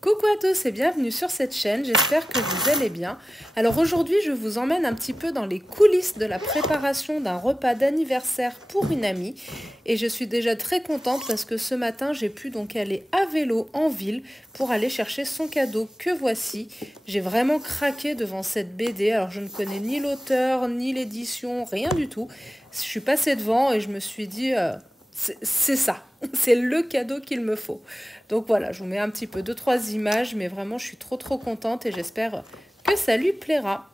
Coucou à tous et bienvenue sur cette chaîne, j'espère que vous allez bien. Alors aujourd'hui je vous emmène un petit peu dans les coulisses de la préparation d'un repas d'anniversaire pour une amie. Et je suis déjà très contente parce que ce matin j'ai pu donc aller à vélo en ville pour aller chercher son cadeau que voici. J'ai vraiment craqué devant cette BD, alors je ne connais ni l'auteur, ni l'édition, rien du tout. Je suis passée devant et je me suis dit... c'est ça, c'est le cadeau qu'il me faut. Donc voilà, je vous mets un petit peu 2-3 images, mais vraiment je suis trop contente et j'espère que ça lui plaira.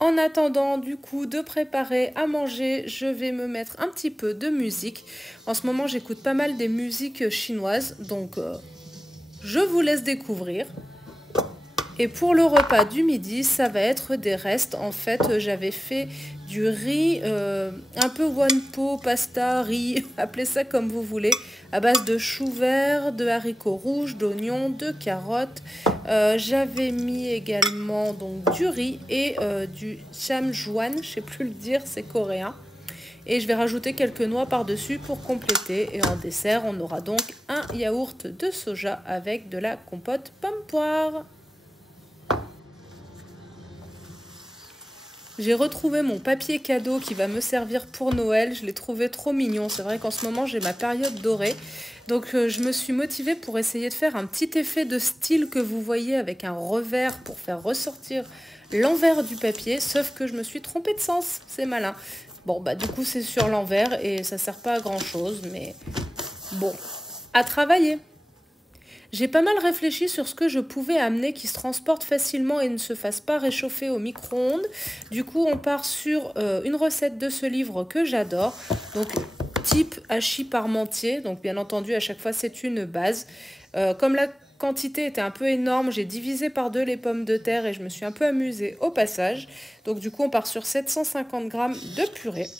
En attendant du coup de préparer à manger, je vais me mettre un petit peu de musique. En ce moment j'écoute pas mal des musiques chinoises, donc je vous laisse découvrir. Et pour le repas du midi, ça va être des restes. En fait, j'avais fait du riz, un peu wonpo, pasta, riz, appelez ça comme vous voulez, à base de choux verts, de haricots rouges, d'oignons, de carottes. J'avais mis également donc, du riz et du chamjuan, je ne sais plus le dire, c'est coréen. Et je vais rajouter quelques noix par-dessus pour compléter. Et en dessert, on aura donc un yaourt de soja avec de la compote pomme-poire. J'ai retrouvé mon papier cadeau qui va me servir pour Noël. Je l'ai trouvé trop mignon. C'est vrai qu'en ce moment, j'ai ma période dorée. Donc, je me suis motivée pour essayer de faire un petit effet de style que vous voyez avec un revers pour faire ressortir l'envers du papier. Sauf que je me suis trompée de sens. C'est malin. Bon, bah du coup, c'est sur l'envers et ça ne sert pas à grand-chose. Mais bon, à travailler. J'ai pas mal réfléchi sur ce que je pouvais amener qui se transporte facilement et ne se fasse pas réchauffer au micro-ondes. Du coup, on part sur une recette de ce livre que j'adore. Donc, type hachis parmentier. Donc, bien entendu, à chaque fois, c'est une base. Comme la quantité était un peu énorme, j'ai divisé par 2 les pommes de terre et je me suis un peu amusée au passage. Donc, du coup, on part sur 750 g de purée.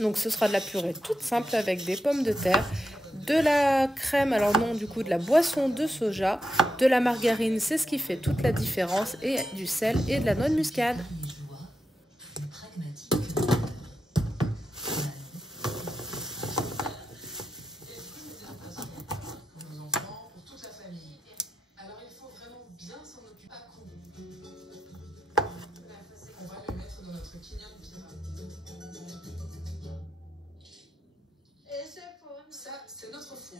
Donc, ce sera de la purée toute simple avec des pommes de terre. De la crème, alors non, du coup de la boisson de soja, de la margarine, c'est ce qui fait toute la différence, et du sel et de la noix de muscade. Ça, c'est notre four.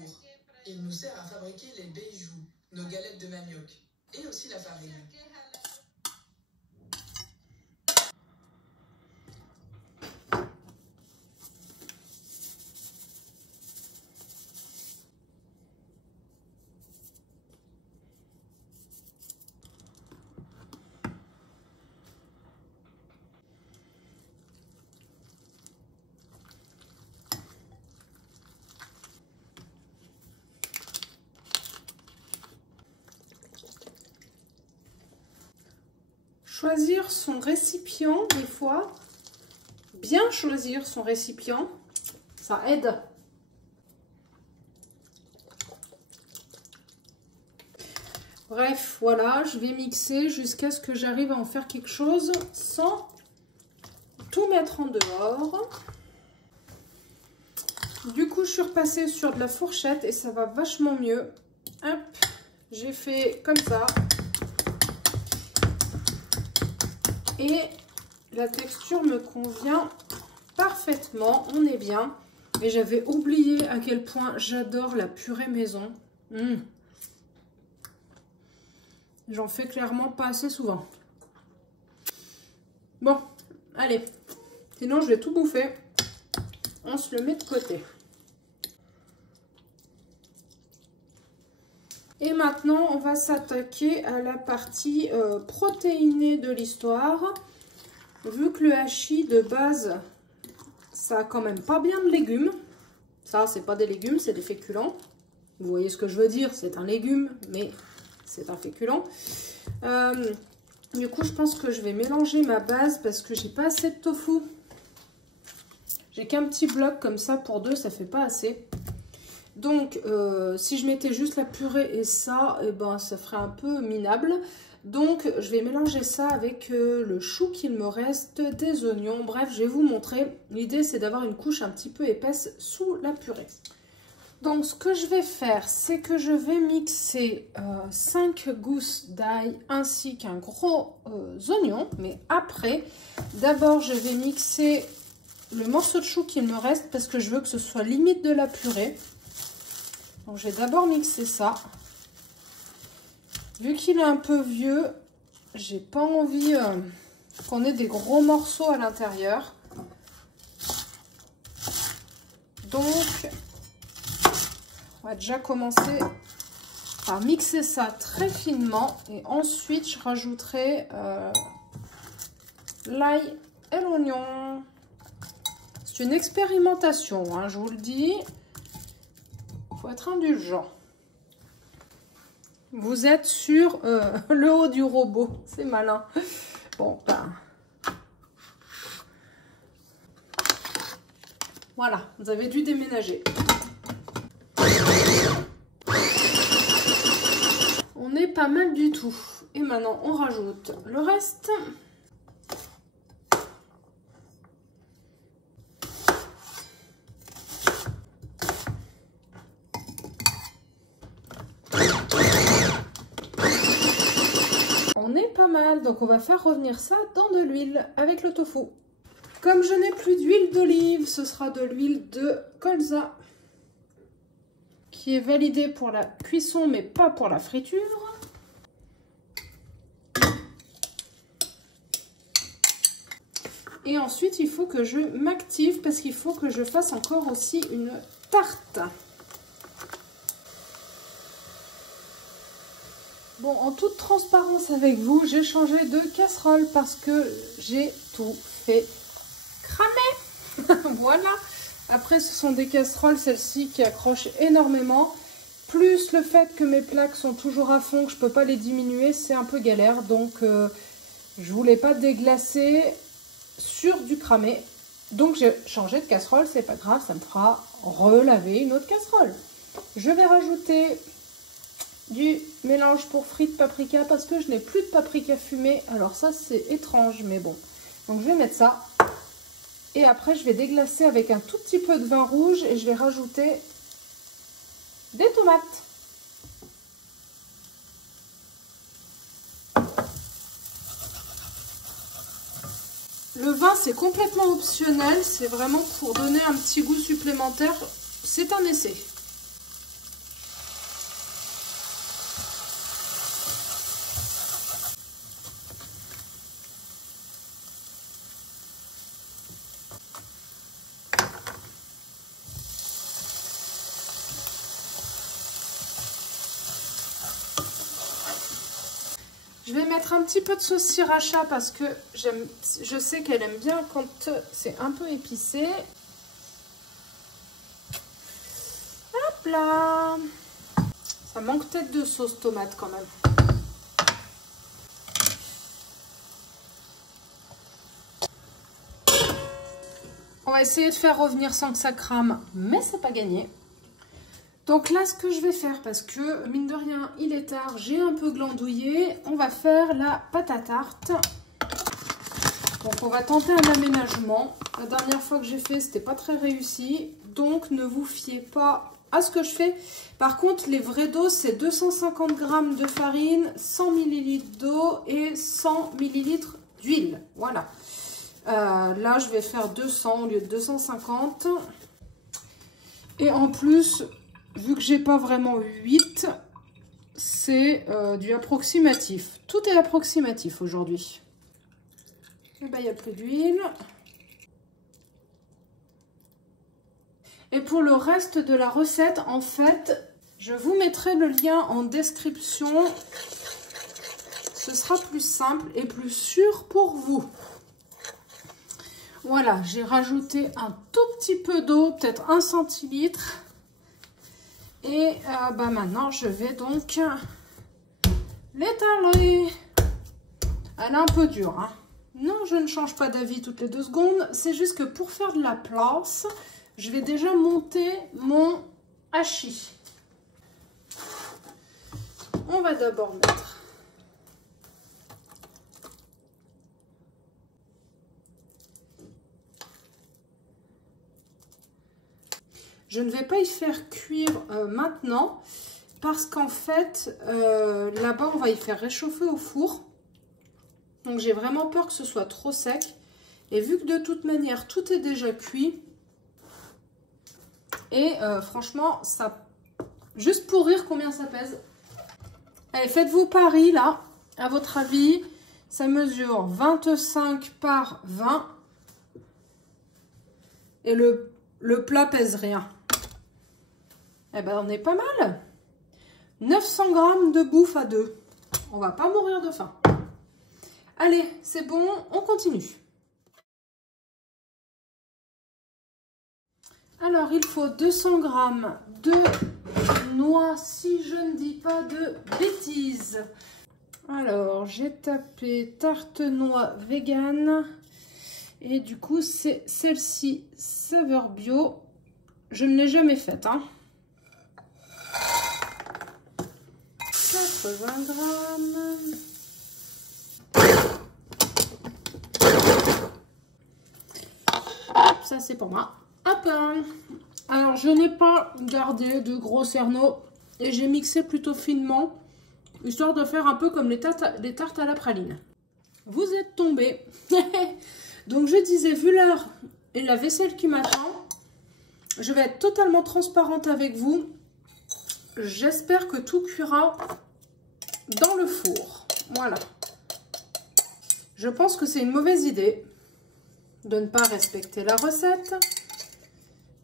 Il nous sert à fabriquer les bijoux, nos galettes de manioc, et aussi la farine. Choisir son récipient, des fois, bien choisir son récipient, ça aide. Bref, voilà, je vais mixer jusqu'à ce que j'arrive à en faire quelque chose sans tout mettre en dehors. Du coup, je suis repassée sur de la fourchette et ça va vachement mieux. Hop, j'ai fait comme ça. Et la texture me convient parfaitement, on est bien. Et j'avais oublié à quel point j'adore la purée maison. J'en fais clairement pas assez souvent. Bon, allez. Sinon, je vais tout bouffer. On se le met de côté. Et maintenant, on va s'attaquer à la partie protéinée de l'histoire. Vu que le hachis de base, ça a quand même pas bien de légumes. Ça, c'est pas des légumes, c'est des féculents. Vous voyez ce que je veux dire, c'est un légume, mais c'est un féculent. Du coup, je pense que je vais mélanger ma base parce que j'ai pas assez de tofu. J'ai qu'un petit bloc comme ça pour 2, ça fait pas assez. Donc, si je mettais juste la purée et ça, eh ben, ça ferait un peu minable. Donc je vais mélanger ça avec le chou qu'il me reste, des oignons. Bref, je vais vous montrer. L'idée c'est d'avoir une couche un petit peu épaisse sous la purée. Donc ce que je vais faire, c'est que je vais mixer 5 gousses d'ail ainsi qu'un gros oignon. Mais après, d'abord je vais mixer le morceau de chou qu'il me reste parce que je veux que ce soit limite de la purée. Donc je vais d'abord mixer ça. Vu qu'il est un peu vieux, j'ai pas envie qu'on ait des gros morceaux à l'intérieur. Donc, on va déjà commencer par mixer ça très finement. Et ensuite, je rajouterai l'ail et l'oignon. C'est une expérimentation, hein, je vous le dis. Il faut être indulgent. Vous êtes sur le haut du robot. C'est malin. Bon, ben. Voilà, vous avez dû déménager. On est pas mal du tout. Et maintenant, on rajoute le reste. On est pas mal, donc on va faire revenir ça dans de l'huile avec le tofu. Comme je n'ai plus d'huile d'olive, ce sera de l'huile de colza qui est validée pour la cuisson mais pas pour la friture. Et ensuite, il faut que je m'active parce qu'il faut que je fasse encore aussi une tarte. Bon, en toute transparence avec vous, j'ai changé de casserole parce que j'ai tout fait cramer. Voilà. Après, ce sont des casseroles, celles-ci, qui accrochent énormément. Plus le fait que mes plaques sont toujours à fond, que je ne peux pas les diminuer, c'est un peu galère. Donc, je voulais pas déglacer sur du cramé. Donc, j'ai changé de casserole. C'est pas grave, ça me fera relaver une autre casserole. Je vais rajouter du mélange pour frites paprika parce que je n'ai plus de paprika fumé. Alors ça c'est étrange mais bon. Donc je vais mettre ça. Et après je vais déglacer avec un tout petit peu de vin rouge et je vais rajouter des tomates. Le vin c'est complètement optionnel. C'est vraiment pour donner un petit goût supplémentaire. C'est un essai. Je vais mettre un petit peu de sauce sriracha parce que je sais qu'elle aime bien quand c'est un peu épicé. Hop là! Ça manque peut-être de sauce tomate quand même. On va essayer de faire revenir sans que ça crame, mais c'est pas gagné. Donc là, ce que je vais faire, parce que mine de rien, il est tard, j'ai un peu glandouillé, on va faire la pâte à tarte. Donc on va tenter un aménagement. La dernière fois que j'ai fait, c'était pas très réussi. Donc ne vous fiez pas à ce que je fais. Par contre, les vraies doses, c'est 250 g de farine, 100 ml d'eau et 100 ml d'huile. Voilà. Là, je vais faire 200 au lieu de 250. Et en plus, vu que j'ai pas vraiment 8, c'est du approximatif. Tout est approximatif aujourd'hui. Et ben, il n'y a plus d'huile. Et pour le reste de la recette, en fait, je vous mettrai le lien en description. Ce sera plus simple et plus sûr pour vous. Voilà, j'ai rajouté un tout petit peu d'eau, peut-être 1 centilitre. Et bah maintenant, je vais donc l'étaler. Elle est un peu dure, hein. Non, je ne change pas d'avis toutes les 2 secondes. C'est juste que pour faire de la place, je vais déjà monter mon hachis. On va d'abord mettre Je ne vais pas y faire cuire maintenant parce qu'en fait, là-bas, on va y faire réchauffer au four. Donc, j'ai vraiment peur que ce soit trop sec. Et vu que de toute manière, tout est déjà cuit. Et franchement, ça... Juste pour rire, combien ça pèse? Allez, faites-vous pari, là. À votre avis, ça mesure 25 par 20. Et le plat pèse rien. Eh ben, on est pas mal. 900 grammes de bouffe à deux. On va pas mourir de faim. Allez, c'est bon, on continue. Alors, il faut 200 grammes de noix, si je ne dis pas de bêtises. Alors, j'ai tapé tarte noix vegan. Et du coup, c'est celle-ci, saveur bio. Je ne l'ai jamais faite, hein. 80 grammes. Ça, c'est pour moi. Hop. Alors, je n'ai pas gardé de gros cerneaux et j'ai mixé plutôt finement, histoire de faire un peu comme les tartes à la praline. Vous êtes tombés. Donc, je disais, vu l'heure et la vaisselle qui m'attend, je vais être totalement transparente avec vous. J'espère que tout cuira dans le four. Voilà. Je pense que c'est une mauvaise idée de ne pas respecter la recette.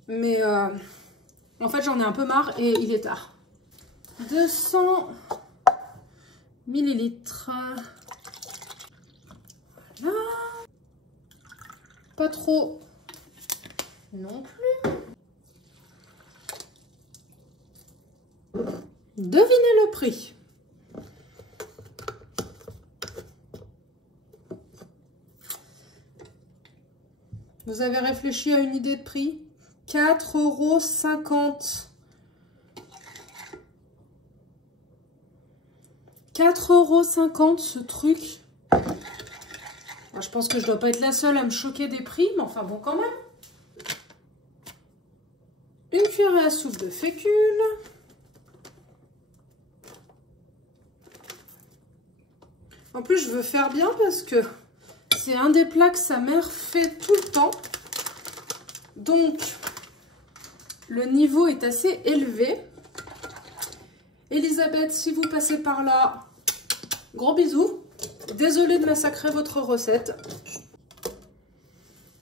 Mais en fait, j'en ai un peu marre et il est tard. 200 millilitres. Voilà. Pas trop non plus. Devinez le prix. Vous avez réfléchi à une idée de prix? 4,50 €. 4,50 € ce truc. Alors, je pense que je dois pas être la seule à me choquer des prix, mais enfin bon quand même. Une cuillerée à soupe de fécule. En plus, je veux faire bien parce que c'est un des plats que sa mère fait tout le temps. Donc, le niveau est assez élevé. Elisabeth, si vous passez par là, gros bisous. Désolée de massacrer votre recette.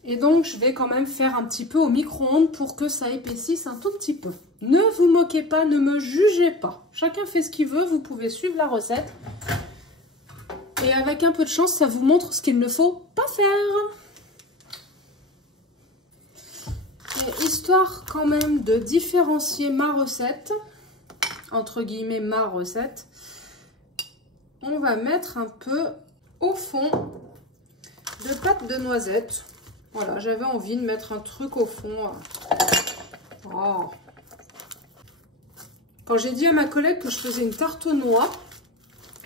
Et donc, je vais quand même faire un petit peu au micro-ondes pour que ça épaississe un tout petit peu. Ne vous moquez pas, ne me jugez pas. Chacun fait ce qu'il veut, vous pouvez suivre la recette. Et avec un peu de chance, ça vous montre ce qu'il ne faut pas faire. Et histoire quand même de différencier ma recette, entre guillemets ma recette, on va mettre un peu au fond de pâte de noisette. Voilà, j'avais envie de mettre un truc au fond. Oh. Quand j'ai dit à ma collègue que je faisais une tarte aux noix,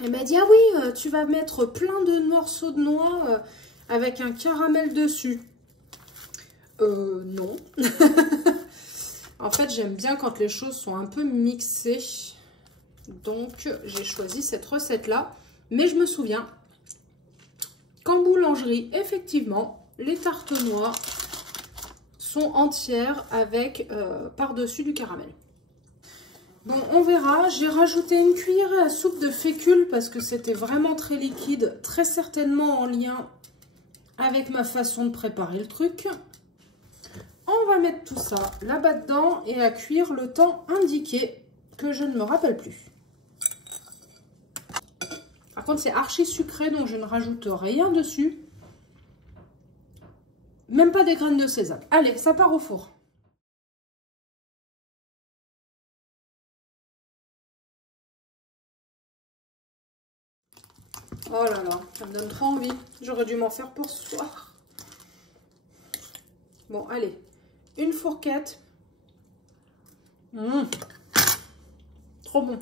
elle m'a dit, ah oui, tu vas mettre plein de morceaux de noix avec un caramel dessus. Non. En fait, j'aime bien quand les choses sont un peu mixées. Donc, j'ai choisi cette recette-là. Mais je me souviens qu'en boulangerie, effectivement, les tartes noix sont entières avec par-dessus du caramel. Bon, on verra. J'ai rajouté une cuillerée à soupe de fécule parce que c'était vraiment très liquide, très certainement en lien avec ma façon de préparer le truc. On va mettre tout ça là-bas dedans et à cuire le temps indiqué que je ne me rappelle plus. Par contre, c'est archi sucré, donc je ne rajoute rien dessus. Même pas des graines de sésame. Allez, ça part au four. Oh là là, ça me donne trop envie. J'aurais dû m'en faire pour ce soir. Bon, allez. Une fourchette. Trop bon.